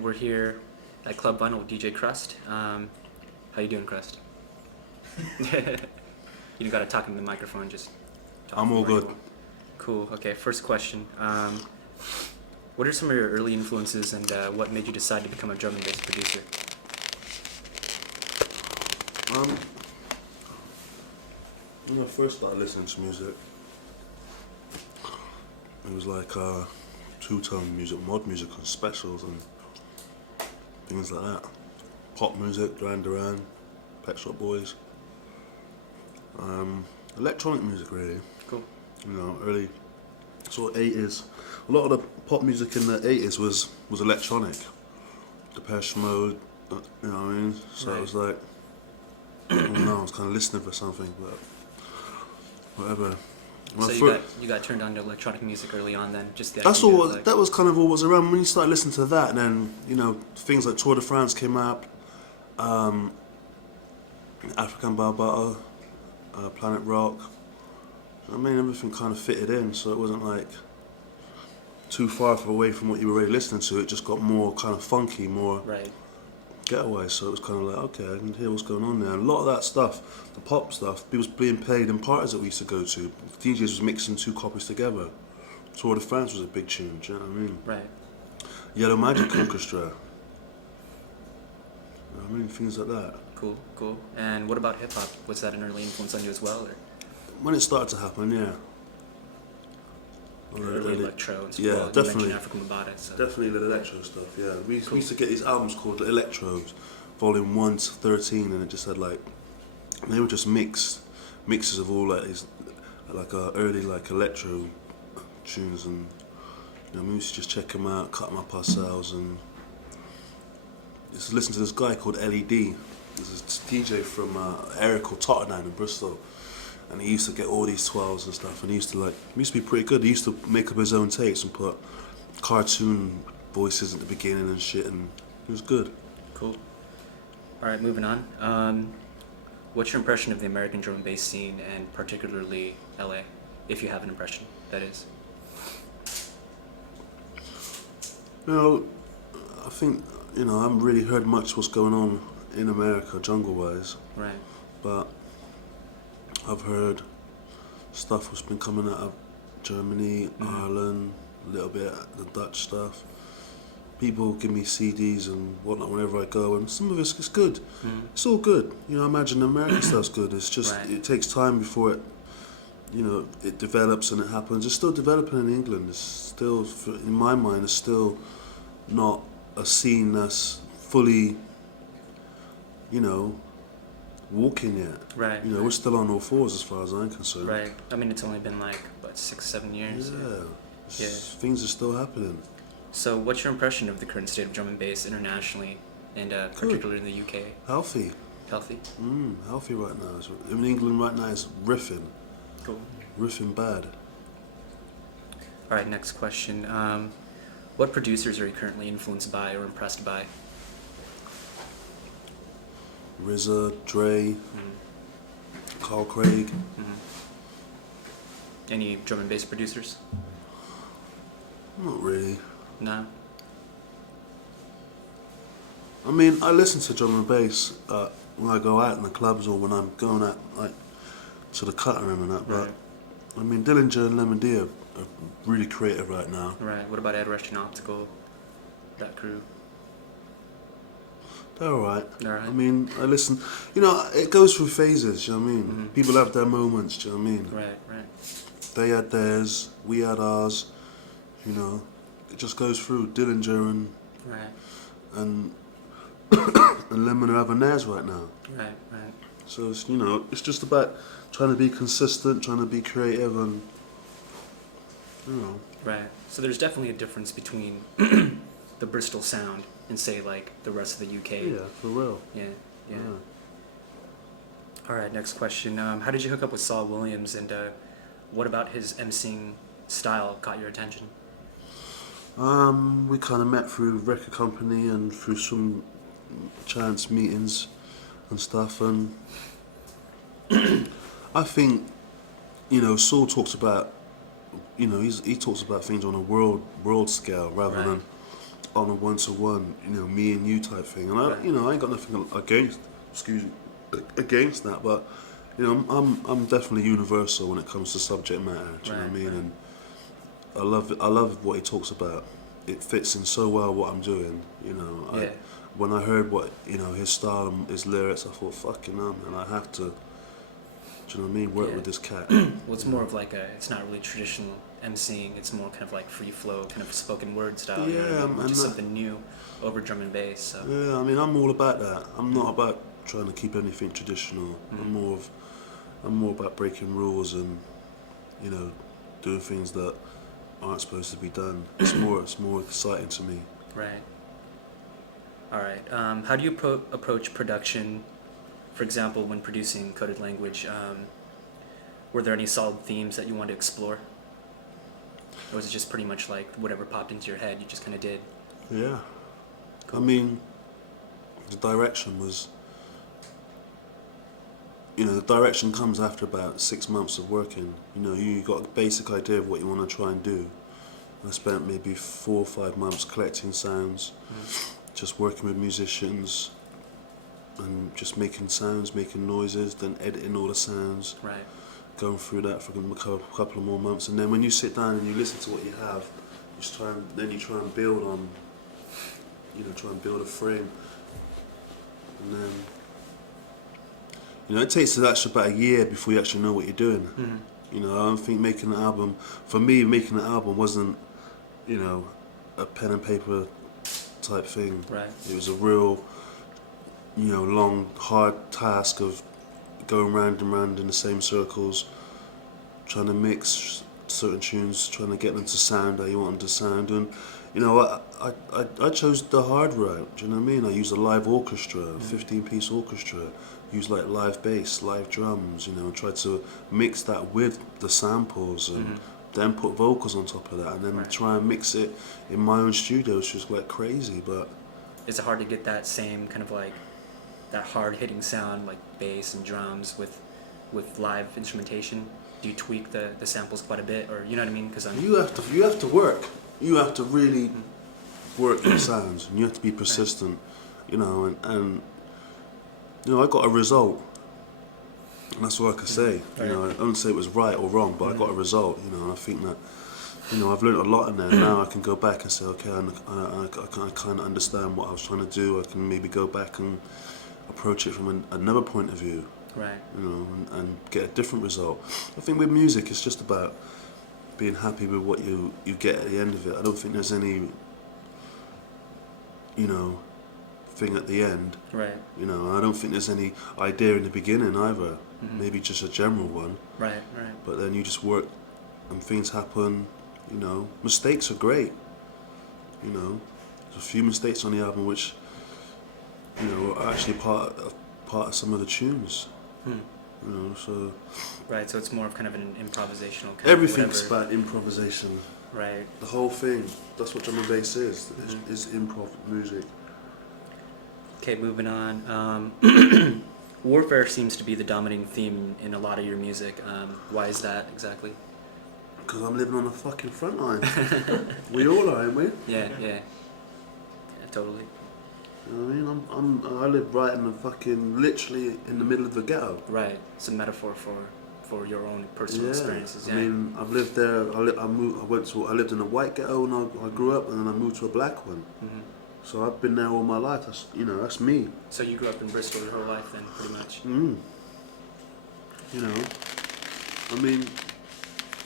We're here at Club Vinyl with DJ Krust. How you doing, Krust? You don't gotta talk into the microphone, just talk. I'm all good. Cool. Okay, first question. What are some of your early influences and what made you decide to become a drum and bass producer? When I first started listening to music, it was like two-tone music, mod music and specials and things like that. Pop music, Duran Duran, Pet Shop Boys. Electronic music, really. Cool. You know, early sort of 80s. A lot of the pop music in the 80s was electronic. Depeche Mode, you know what I mean? So it was like, I don't know, I was kind of listening for something, but whatever. So you got turned on to electronic music early on then? Just the That's idea all. of, like, that was kind of all was around when you started listening to that, and then you know things like Tour de France came out, African Barbata, Planet Rock. I mean, everything kind of fitted in, so it wasn't like too far away from what you were already listening to. It just got more kind of funky, more right. getaway. So it was kind of like, okay, I can hear what's going on there. And a lot of that stuff, the pop stuff, it was being played in parties that we used to go to. DJs was mixing two copies together. Tour de France was a big tune, do you know what I mean? Right. Yellow Magic Orchestra. You know what I mean? Things like that. Cool, cool. And what about hip hop? Was that an early influence on you as well, or When it started to happen, yeah. early electro and stuff? Yeah, Well, you definitely. mentioned African Barbata, so. Definitely the electro stuff, yeah. We used to get these albums called Electros, volume 1 to 13, and it just had like, they were just mixes of all like these, like early like electro tunes, and you know, we used to just check them out, cut them up ourselves, and just listen to this guy called LED. He's a DJ from an area called Tottenham in Bristol. And he used to get all these 12s and stuff, and he used to be pretty good. He used to make up his own tapes and put cartoon voices at the beginning and shit, and it was good. Cool. All right, moving on. What's your impression of the American drum and bass scene, and particularly LA, if you have an impression, that is? You know, I think, you know, I haven't really heard much what's going on in America, jungle-wise, Right. but I've heard stuff that's been coming out of Germany, Ireland, a little bit the Dutch stuff. People give me CDs and whatnot whenever I go, and some of it's good. It's all good. You know, I imagine the American stuff's good. It's just, Right. it takes time before it, you know, it develops and it happens. It's still developing in England. It's still, in my mind, it's still not a scene that's fully, you know, walking yet. Right. You know, right. we're still on all fours as far as I'm concerned. Right. I mean, it's only been like, what, 6-7 years? Yeah. Things are still happening. So what's your impression of the current state of drum and bass internationally, and particularly in the UK? Healthy. Healthy? Healthy right now. In England right now it's riffing. Cool. Riffing bad. All right, next question. What producers are you currently influenced by or impressed by? RZA, Dre, Carl Craig. Any drum and bass producers? Not really. No? I mean, I listen to drum and bass when I go out in the clubs or when I'm going out like to the cutting room and that. But Right. I mean, Dillinger and Lemon D are really creative right now. Right. What about Ed Rush and Optical? That crew? They're alright. They're alright. I mean, I listen. You know, it goes through phases. Do you know what I mean? People have their moments. Do you know what I mean? Right, right. They had theirs. We had ours. You know, it just goes through. Dillinger Right, and Lemon are having theirs right now. right, right. So it's, you know, it's just about trying to be consistent, trying to be creative, and you know. Right. So there's definitely a difference between the Bristol sound and, say, like the rest of the UK. Yeah, for real. Yeah. All right. Next question. How did you hook up with Saul Williams, and what about his emceeing style caught your attention? We kind of met through record company and through some chance meetings and stuff, and I think, you know, Saul talks about, you know, he talks about things on a world scale rather Right. than on a one-to-one, me and you type thing. And I ain't got nothing against that, but I'm definitely universal when it comes to subject matter. Do you know what I mean? And I love what he talks about. It fits in so well what I'm doing. When I heard what his style and his lyrics, I thought, fucking hell, man, I have to. Do you know what I mean? Work with this cat. Well, it's more of like it's not really traditional emceeing. It's more kind of like free flow, kind of spoken word style. Yeah, which is something new over drum and bass. So. Yeah, I mean, I'm all about that. I'm not about trying to keep anything traditional. I'm more about breaking rules and doing things that aren't supposed to be done. It's more exciting to me. Right. All right. How do you approach production? For example, when producing Coded Language, were there any solid themes that you wanted to explore? Or was it just pretty much like whatever popped into your head, you just kind of did? Yeah. Cool. I mean, the direction was... the direction comes after about 6 months of working. You got a basic idea of what you want to try and do. I spent maybe 4 or 5 months collecting sounds, just working with musicians, and just making sounds, making noises, then editing all the sounds. Right. Going through that for a couple of more months, and then when you sit down and you listen to what you have, you try and build on, try and build a frame, and then, it takes actually about a year before you actually know what you're doing. I don't think making an album wasn't, a pen and paper type thing. Right. It was a real, long, hard task of going round and round in the same circles, trying to mix certain tunes, trying to get them to sound how you want them to sound. And I chose the hard route. Do you know what I mean? I used a live orchestra, a 15-piece orchestra, used like live bass, live drums. Tried to mix that with the samples and then put vocals on top of that, and then try and mix it in my own studio, which was like crazy. But is it hard to get that same kind of like that hard-hitting sound like bass and drums with live instrumentation? Do you tweak the samples quite a bit, or you know what I mean? Because you have to work. You have to really work your sounds, and you have to be persistent. And I got a result, and that's all I can say. I don't say it was right or wrong, but I got a result. And I think that I've learned a lot in there. Now I can go back and say, okay, I kind of understand what I was trying to do. I can maybe go back and approach it from another point of view, right? And get a different result. I think with music, it's just about being happy with what you get at the end of it. I don't think there's any, thing at the end, right? And I don't think there's any idea in the beginning either. Maybe just a general one, right. But then you just work, and things happen. Mistakes are great. There's a few mistakes on the album which are actually part of some of the tunes. So right. So it's more of kind of an improvisational. Everything's about improvisation. Right. The whole thing. That's what drum and bass is. Is improv music. Okay, moving on. Warfare seems to be the dominating theme in a lot of your music. Why is that exactly? Because I'm living on the fucking front line. We all are, ain't we? Yeah, totally. You know what I mean? I live right in the fucking, literally in the middle of the ghetto. Right. It's a metaphor for your own personal experiences. Yeah. I mean, I've lived there. I lived in a white ghetto when I grew up, and then I moved to a black one. So I've been there all my life. That's me. So you grew up in Bristol your whole life, then, pretty much. I mean,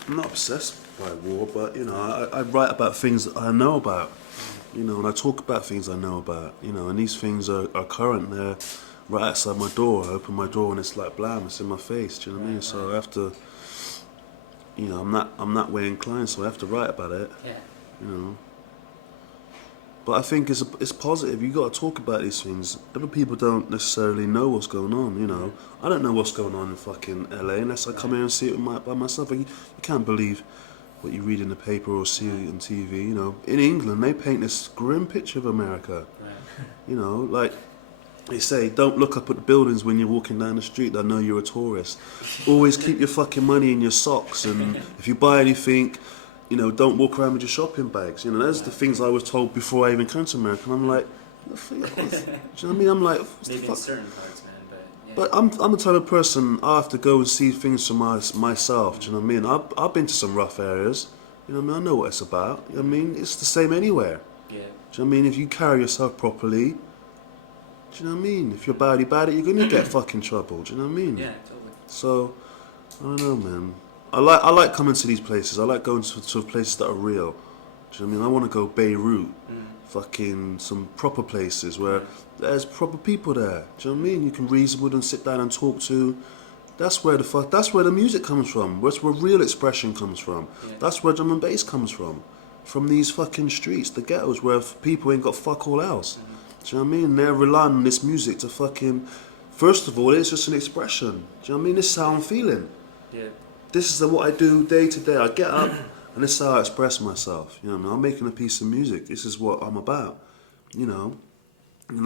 I'm not obsessed by war, but I write about things that I know about. And I talk about things I know about. And these things are current. They're right outside my door. I open my door and it's like blam, it's in my face. Do you know what I mean? So I have to. I'm that way inclined, so I have to write about it. Yeah. But I think it's positive. You got to talk about these things. Other people don't necessarily know what's going on. I don't know what's going on in fucking LA unless I come here and see it by myself. You can't believe what you read in the paper or see on TV. In England they paint this grim picture of America. Right. Like they say, don't look up at the buildings when you're walking down the street. They know you're a tourist. Always keep your fucking money in your socks, and if you buy anything, don't walk around with your shopping bags. Those are the things I was told before I even came to America. And I'm like, do you know what I mean? I'm like, what the Maybe in fuck? certain parts, man, but yeah. But I'm the type of person, I have to go and see things for myself. Do you know what I mean? I've been to some rough areas. You know what I mean? I know what it's about. You know what I mean? It's the same anywhere. Yeah. Do you know what I mean? If you carry yourself properly, do you know what I mean? If you're bad about it, you're gonna get fucking trouble. Do you know what I mean? Yeah, totally. So, I don't know, man. I like coming to these places. I like going to places that are real. Do you know what I mean? I want to go Beirut, fucking some proper places where there's proper people there. Do you know what I mean? You can reason with and sit down and talk to. That's where the music comes from. That's where real expression comes from. Yeah. That's where drum and bass comes from. From these fucking streets, the ghettos where people ain't got fuck all else. Do you know what I mean? They're relying on this music to fucking. First of all, it's just an expression. Do you know what I mean? This is how I'm feeling. Yeah. This is what I do day to day. I get up and this is how I express myself. You know what I mean? I'm making a piece of music. This is what I'm about. And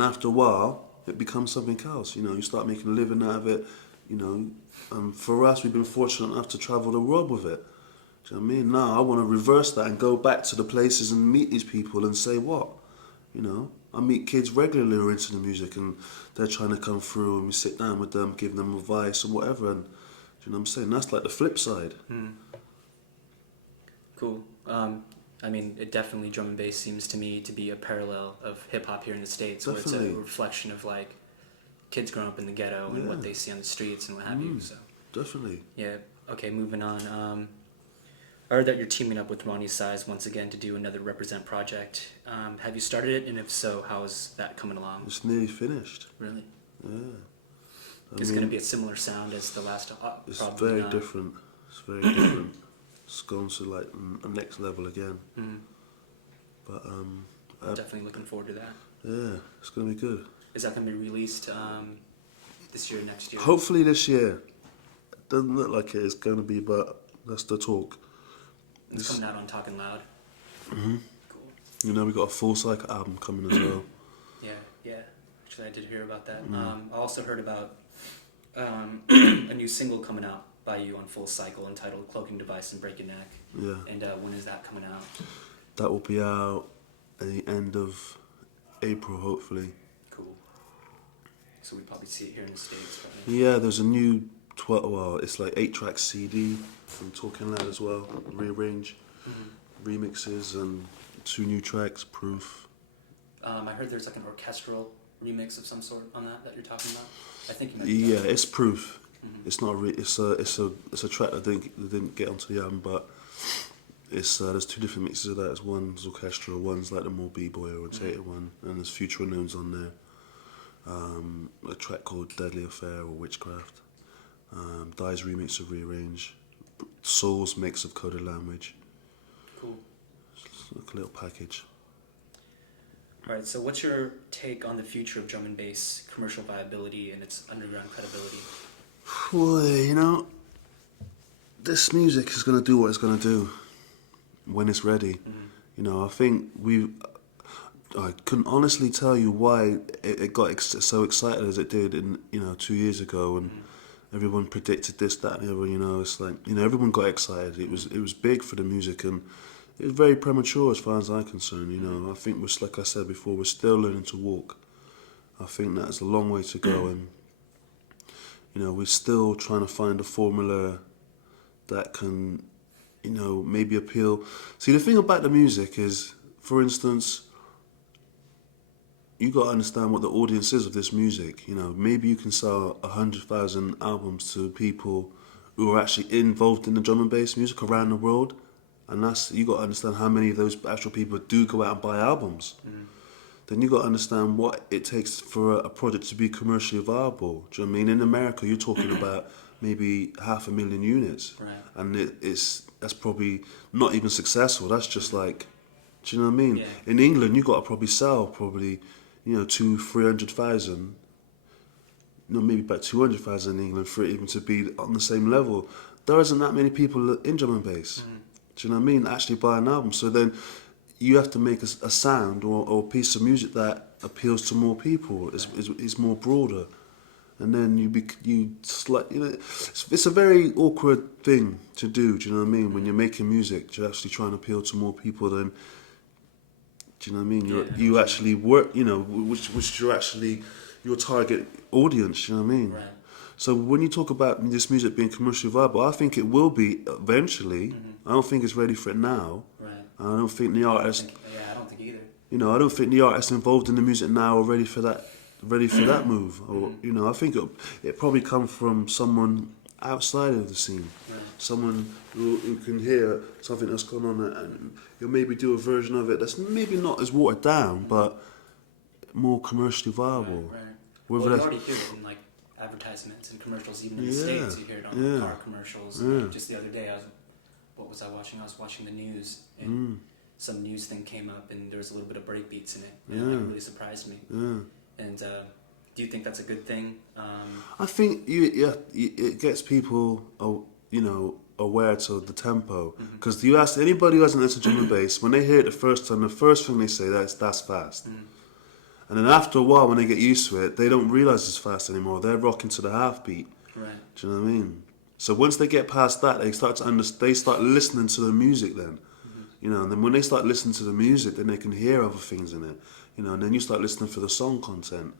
after a while, it becomes something else. You start making a living out of it. And for us, we've been fortunate enough to travel the world with it. Do you know what I mean? Now I want to reverse that and go back to the places and meet these people and say what? I meet kids regularly who are into the music and they're trying to come through and we sit down with them, give them advice and whatever. And do you know what I'm saying? That's like the flip side. Cool. It definitely drum and bass seems to me to be a parallel of hip hop here in the States, Definitely. where it's a reflection of like kids growing up in the ghetto and what they see on the streets and what have you. So Definitely. yeah. Okay, moving on. I heard that you're teaming up with Ronnie Size once again to do another Represent project. Have you started it, and if so, how is that coming along? It's nearly finished. Really? Yeah. It's going to be a similar sound as the last. It's Probably very not. different. It's very different. It's gone to like a next level again. But I'm definitely looking forward to that. yeah, it's gonna be good. Is that going to be released this year, next year? Hopefully this year. Doesn't look like it is gonna be, but that's the talk. It's coming out on Talking Loud. Cool. We got a full cycle album coming as well. Yeah. Actually, I did hear about that. I also heard about a new single coming out by you on Full Cycle entitled Cloaking Device and Break Your Neck. Yeah. And when is that coming out? That will be out at the end of April, hopefully. Cool. So we probably see it here in the States. Probably. Yeah, there's a new it's like 8-track CD from Talking Loud as well, rearrange, remixes and 2 new tracks, Proof. I heard there's like an orchestral remix of some sort on that you're talking about. I think you might. Yeah, it's Proof. It's not it's a track that didn't get onto the album, but it's there's 2 different mixes of that. It's one's orchestral, one's like the more b-boy orientated one, and there's future unknowns on there. A track called Deadly Affair or Witchcraft. Dai's remix of Rearrange, Soul's mix of Coded Language. Cool. It's like a little package. Alright, so what's your take on the future of drum and bass commercial viability and its underground credibility? Boy, this music is going to do what it's going to do when it's ready. I think I couldn't honestly tell you why it got so excited as it did in 2 years ago, and everyone predicted this, that, and the other. It's like everyone got excited. It was big for the music, and it was very premature as far as I'm concerned. I think like I said before, we're still learning to walk. I think that's a long way to go, and we're still trying to find a formula that can maybe appeal. See, the thing about the music is, for instance, you got to understand what the audience is of this music. Maybe you can sell 100,000 albums to people who are actually involved in the drum and bass music around the world, and you got to understand how many of those actual people do go out and buy albums. Then you got to understand what it takes for a project to be commercially viable. Do you know what I mean? In America, you're talking about maybe 500,000 units, Right. and that's probably not even successful. That's just like, do you know what I mean? Yeah. In England, you got to probably sell 200,000-300,000, maybe about 200,000 in England for it even to be on the same level. There isn't that many people in drum and bass. Do you know what I mean? Actually buy an album. So then you have to make a sound or a piece of music that appeals to more people. It's more broader. and then it's a very awkward thing to do. Do you know what I mean? When you're making music, to actually try and appeal to more people than. Do you know what I mean? You actually work. Which is your target audience. Do you know what I mean? Right. So when you talk about this music being commercially viable, I think it will be eventually. I don't think it's ready for it now. Right. I don't think the artists. I don't think either. I don't think the artists involved in the music now are ready for that move. Or I think it probably come from someone outside of the scene, Right. someone who can hear something that's going on and you'll maybe do a version of it that's maybe not as watered down, but more commercially viable. Right. Whether Well, you that's- already hear it in like advertisements and commercials, even in the States. You hear it on car commercials. Like, just the other day, what was I watching? I was watching the news, and some news thing came up, and there was a little bit of breakbeats in it, and it really surprised me. And do you think that's a good thing? I think it gets people, aware to the tempo. Because you ask anybody who hasn't listened to drum and bass, when they hear it the first time, the first thing they say that's fast. And then after a while, when they get used to it, they don't realize it's fast anymore. They're rocking to the half beat. Right. Do you know what I mean? So once they get past that, they start they start listening to the music then. And then when they start listening to the music, then they can hear other things in it. And then you start listening for the song content.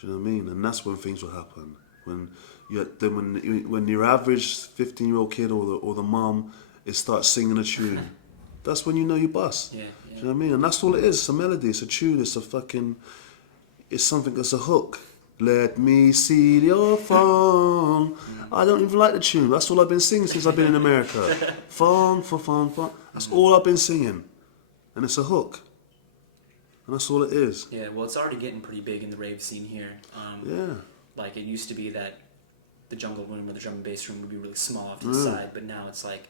Do you know what I mean? And that's when things will happen. When your average 15-year-old kid or the mom starts singing a tune, that's when you know you bust. Yeah. Do you know what I mean? And that's all it is. It's a melody. It's a tune. It's something that's a hook. Let me see your phone. I don't even like the tune. That's all I've been singing since I've been in America. Phone for phone. That's all I've been singing. And it's a hook. And that's all it is. Yeah, well, it's already getting pretty big in the rave scene here. Like, it used to be that the jungle room or the drum and bass room would be really small off to the side, but now it's like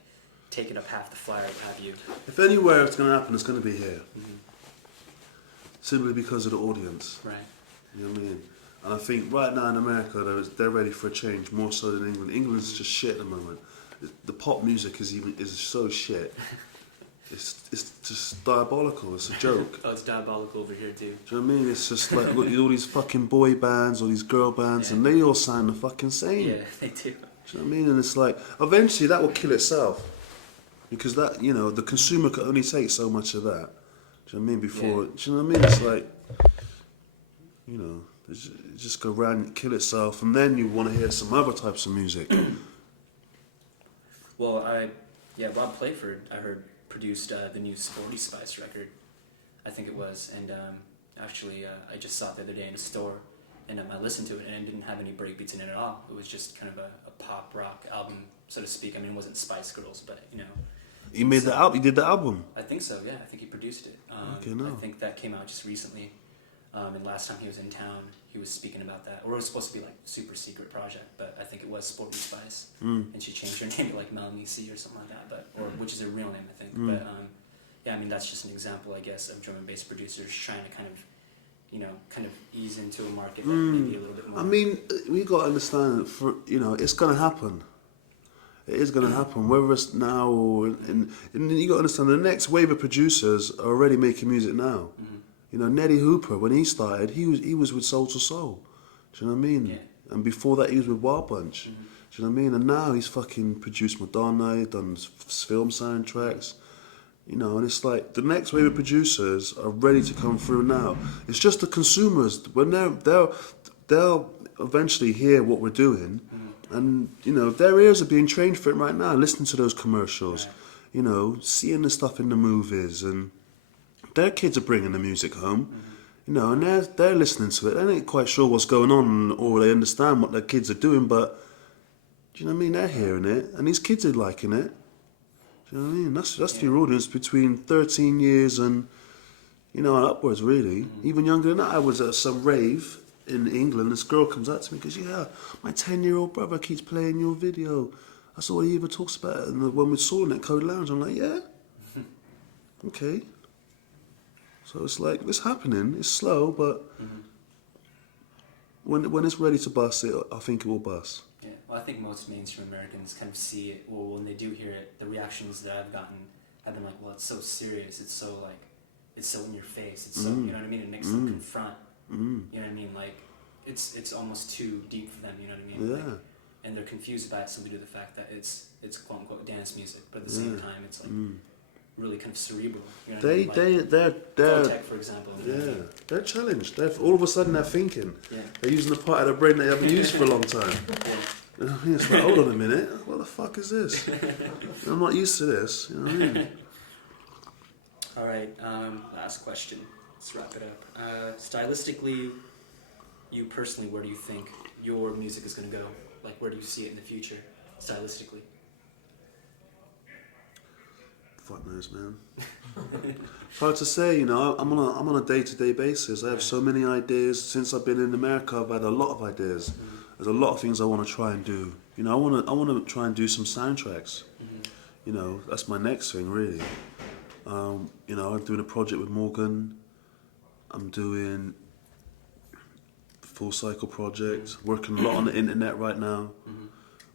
taking up half the flyer, what have you. If anywhere it's going to happen, it's going to be here. Simply because of the audience. Right. You know what I mean? And I think right now in America, they're ready for a change, more so than England. England's just shit at the moment. The pop music is so shit. It's just diabolical. It's a joke. Oh, it's diabolical over here too. Do you know what I mean? It's just like all these fucking boy bands, all these girl bands, and they all sound the fucking same. Yeah, they do. Do you know what I mean? And it's like, eventually that will kill itself. Because that, the consumer can only take so much of that. Do you know what I mean? Before, do you know what I mean? It's like, it's just go around, kill itself, and then you want to hear some other types of music. Well, Rob Playford, I heard, produced the new Sporty Spice record. I think it was, and actually I just saw it the other day in a store, and I listened to it, and it didn't have any breakbeats in it at all. It was just kind of a pop rock album, so to speak. I mean, it wasn't Spice Girls, but He made the album. He did the album. I think so. Yeah, I think he produced it. Okay, no. I think that came out just recently. And last time he was in town, he was speaking about that. Or it was supposed to be like super secret project, but I think it was Sporty Spice. And she changed her name to like Melanie C or something like that, which is her real name, I think. But I mean, that's just an example, I guess, of drum and bass producers trying to kind of ease into a market that maybe a little bit more. I mean, we got to understand that it's going to happen. It is going to happen, whether it's now or and you got to understand the next wave of producers are already making music now. Neddy Hooper, when he started, he was with Soul to Soul. Do you know what I mean? Yeah. And before that, he was with Wild Bunch. Do you know what I mean? And now he's fucking produced Madonna, he's done film soundtracks. And it's like the next wave of producers are ready to come through now. It's just the consumers when they'll eventually hear what we're doing, and their ears are being trained for it right now. Listening to those commercials, seeing the stuff in the movies, and their kids are bringing the music home, and they're listening to it. They ain't quite sure what's going on or they understand what their kids are doing, but do you know what I mean? They're hearing it, and these kids are liking it. Do you know what I mean? That's your audience between 13 years and and upwards, really. Even younger than that. I was at some rave in England. This girl comes up to me and goes, "Yeah, my 10-year-old brother keeps playing your video. That's all he ever talks about." And when we saw him at Code Lounge, I'm like, "Yeah, okay." So it's like, it's happening. It's slow, but when it's ready to bust, I think it will bust. Yeah, well, I think most mainstream Americans kind of see it, or when they do hear it, the reactions that I've gotten have been like, well, it's so serious, it's so in your face, it's so, you know what I mean, it makes them confront, you know what I mean, like, it's almost too deep for them. You know what I mean? Yeah. Like, and they're confused by it simply due to the fact that it's quote unquote dance music, but at the same time it's like really kind of cerebral. You know what I mean? Like, They're Tech, for example. yeah, they're challenged. All of a sudden they're thinking. Yeah. They're using a part of their brain they haven't used for a long time. Yeah. You know, it's like, hold on a minute, what the fuck is this? I'm not used to this. You know what I mean? All right. Last question. Let's wrap it up. Stylistically, you personally, where do you think your music is going to go? Like, where do you see it in the future, stylistically? Fuck knows, man. Hard to say, you know. I'm on a day-to-day basis. I have so many ideas. Since I've been in America, I've had a lot of ideas. There's a lot of things I want to try and do. You know, I want to try and do some soundtracks. You know, that's my next thing, really. You know, I'm doing a project with Morgan. I'm doing full cycle projects. Working a lot on the internet right now.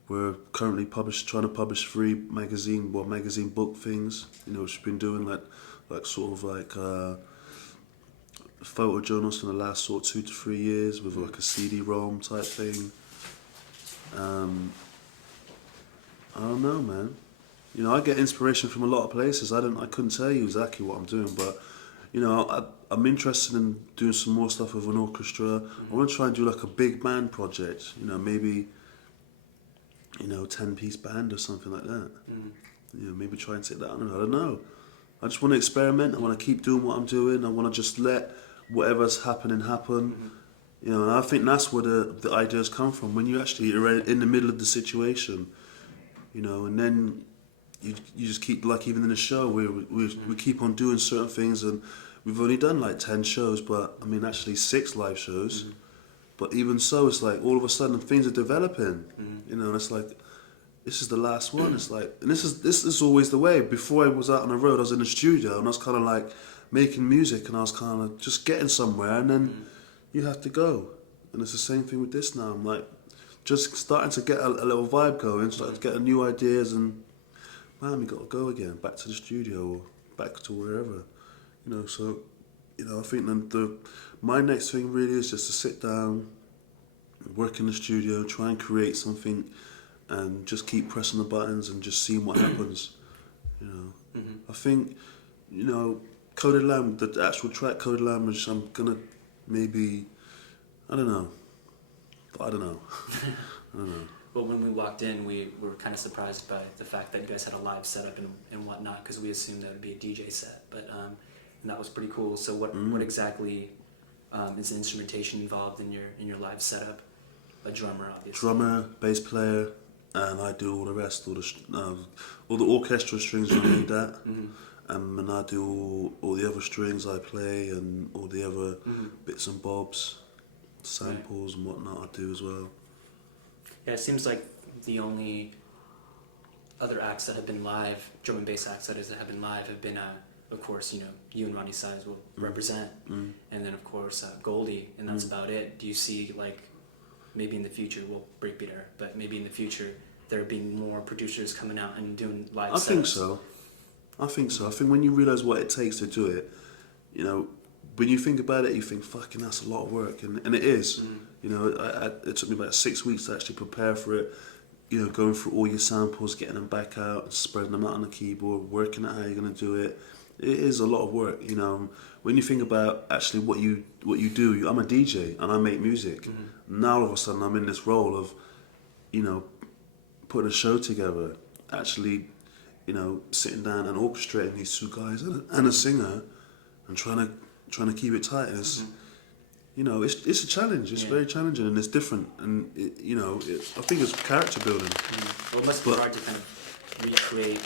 We're currently trying to publish 3 magazine book things. You know, which we've been doing like sort of like photojournals for the last sort of 2 to 3 years with like a CD-ROM type thing. I don't know, man. You know, I get inspiration from a lot of places. I couldn't tell you exactly what I'm doing, but you know, I'm interested in doing some more stuff with an orchestra. I want to try and do like a big band project. You know, maybe 10-piece band or something like that. You know, maybe try and take that on. I don't know. I just want to experiment. I want to keep doing what I'm doing. I want to just let whatever's happening happen. You know, and I think that's where the ideas come from. When you actually are in the middle of the situation, you know, and then you just keep, like even in the show, we keep on doing certain things, and we've only done like 10 shows, but I mean actually 6 live shows. But even so, it's like all of a sudden things are developing. You know, and it's like, this is the last one. It's like, and this is always the way. Before I was out on the road, I was in the studio and I was kind of like making music, and I was kind of just getting somewhere, and then you have to go. And it's the same thing with this now. I'm like just starting to get a little vibe going, starting to get new ideas, and man, we got to go again, back to the studio or back to wherever. You know, so you know, I think my next thing really is just to sit down, work in the studio, try and create something, and just keep pressing the buttons and just seeing what happens. You know, I think, you know, Coded Language, the actual track Coded Language, I'm gonna maybe, I don't know. I don't know. Well, when we walked in, we were kind of surprised by the fact that you guys had a live setup and whatnot, because we assumed that would be a DJ set, but and that was pretty cool. So what exactly is the instrumentation involved in your live setup? A drummer, obviously. Drummer, bass player, and I do all the rest, all the orchestral strings you need that, and I do all the other strings I play, and all the other bits and bobs, samples and whatnot I do as well. Yeah, it seems like the only other acts that have been live, drum and bass acts that have been live, have been, of course, you know, you and Ronnie Size will represent, and then of course Goldie, and that's about it. Do you see, like, maybe in the future, well, Breakbeat era, but maybe in the future there being more producers coming out and doing live sets? I think so. I think when you realise what it takes to do it, you know, when you think about it, you think, fucking, that's a lot of work, and it is. You know, it took me about 6 weeks to actually prepare for it. You know, going through all your samples, getting them back out, and spreading them out on the keyboard, working out how you're going to do it. It is a lot of work, you know. When you think about actually what you do, I'm a DJ and I make music. Now all of a sudden I'm in this role of, you know, putting a show together, actually, you know, sitting down and orchestrating these 2 guys and a singer, and trying to keep it tight. And it's, you know, it's a challenge. It's very challenging, and it's different, and it, you know, I think it's character building. Well, it must be hard to kind of recreate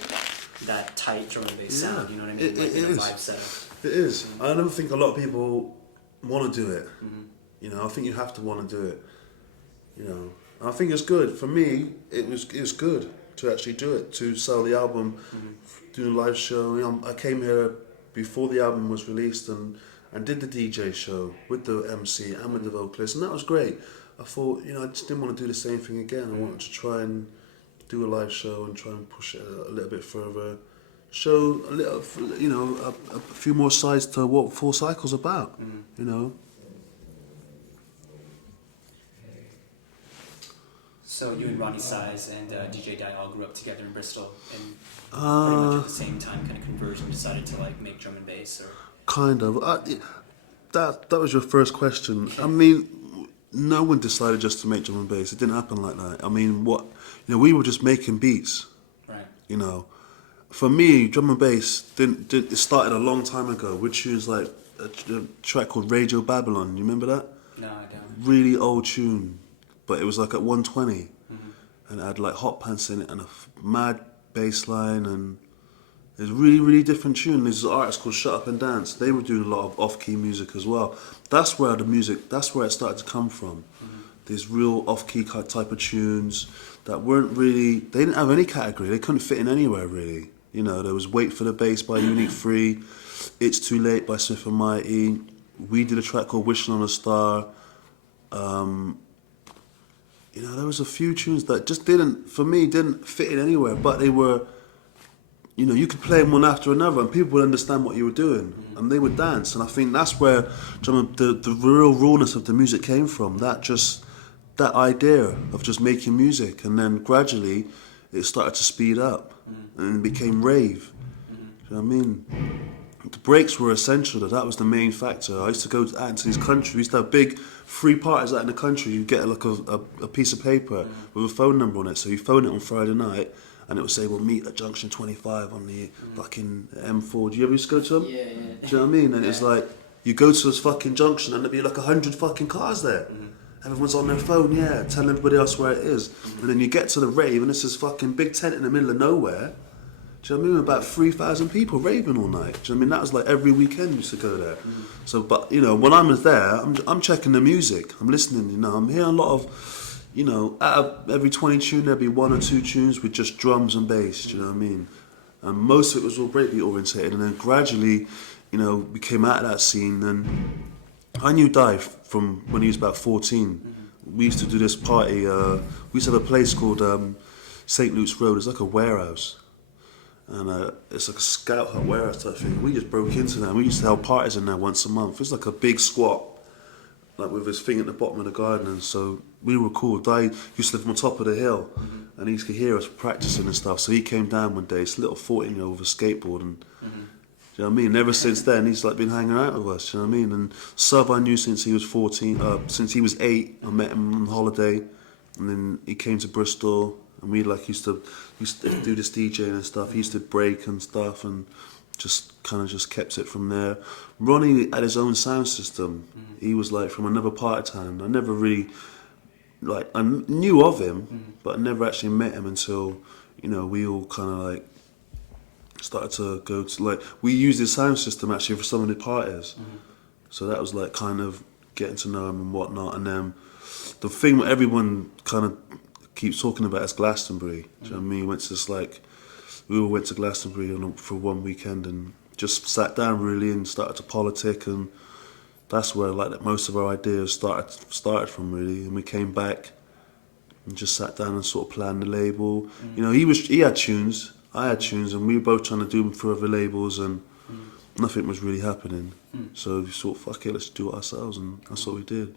that tight drum and bass sound. You know what I mean? It in is. A live setup. It is. I don't think a lot of people want to do it. You know, I think you have to want to do it. You know, and I think it's good for me. It was good to actually do it, to sell the album, do a live show. You know, I came here before the album was released and did the DJ show with the MC and with the vocalist, and that was great. I thought, you know, I just didn't want to do the same thing again. I wanted to try and do a live show and try and push it a little bit further, show a little, you know, a few more sides to what Full Cycle's about, you know. So you and Ronnie Size and DJ Dye all grew up together in Bristol, and pretty much at the same time kind of converged and decided to like make drum and bass, or Kind of. That was your first question. I mean, no one decided just to make drum and bass. It didn't happen like that. I mean, we were just making beats. right? You know, for me, drum and bass it started a long time ago with tunes like a track called Radio Babylon. You remember that? No, I don't. Really old tune, but it was like at 120, Mm-hmm. and it had like hot pants in it and a mad bass line, and it was really, really different tune. There's an artist called Shut Up and Dance. They were doing a lot of off-key music as well. That's where it started to come from. Mm-hmm. These real off-key type of tunes that weren't really, they didn't have any category. They couldn't fit in anywhere really. You know, there was Wait for the Bass by Unique Free, It's Too Late by Smith and Mighty. We did a track called Wishing on a Star. You know, there was a few tunes that just didn't fit in anywhere, but they were, you know, you could play them one after another and people would understand what you were doing, and they would dance. And I think that's where the real rawness of the music came from, that idea of just making music. And then gradually it started to speed up and it became rave. Do you know what I mean? The breaks were essential. That was the main factor. I used to go out into these countries. We used to have big free parties out in the country. You'd get like a piece of paper with a phone number on it. So you phone it on Friday night, and it would say, "We'll meet at Junction 25 on the fucking M4." Do you ever used to go to them? Yeah, yeah. Do you know what I mean? And it's like you go to this fucking junction, and there'd be like 100 fucking cars there. Everyone's on their phone, telling everybody else where it is. And then you get to the rave, and it's this fucking big tent in the middle of nowhere. Do you know what I mean? About 3,000 people raving all night. Do you know what I mean? That was like every weekend we used to go there. So, but, you know, when I was there, I'm checking the music. I'm listening, you know. I'm hearing a lot of, you know, out of every 20 tune, there'd be 1 or 2 tunes with just drums and bass. Do you know what I mean? And most of it was all breakbeat orientated. And then gradually, you know, we came out of that scene. And I knew Di from when he was about 14. We used to do this party. We used to have a place called St. Luke's Road. It's like a warehouse. And it's like a scout hut warehouse type thing. We just broke into that. We used to have parties in there once a month. It was like a big squat, like with his thing at the bottom of the garden. And so we were cool. Di used to live on top of the hill, and he could hear us practicing and stuff. So he came down one day, this little 14-year-old with a skateboard, and do you know what I mean? And ever since then, he's like been hanging out with us. Do you know what I mean? And Sub I knew since he was 14. Since he was 8, I met him on holiday, and then he came to Bristol. And we like used to do this DJing and stuff. He used to break and stuff, and just kind of just kept it from there. Ronnie had his own sound system. He was like from another part of town. I never really I knew of him, but I never actually met him until, you know, we all kind of like started to go to we used his sound system actually for some of the parties. So that was like kind of getting to know him and whatnot. And then the thing that everyone kind of keeps talking about is Glastonbury. Do you know what I mean? We all went to Glastonbury for one weekend and just sat down really and started to politic, and that's where most of our ideas started from really. And we came back and just sat down and sort of planned the label. You know, he had tunes, I had tunes, and we were both trying to do them for other labels, and nothing was really happening. So we thought, fuck it, let's do it ourselves, and that's what we did.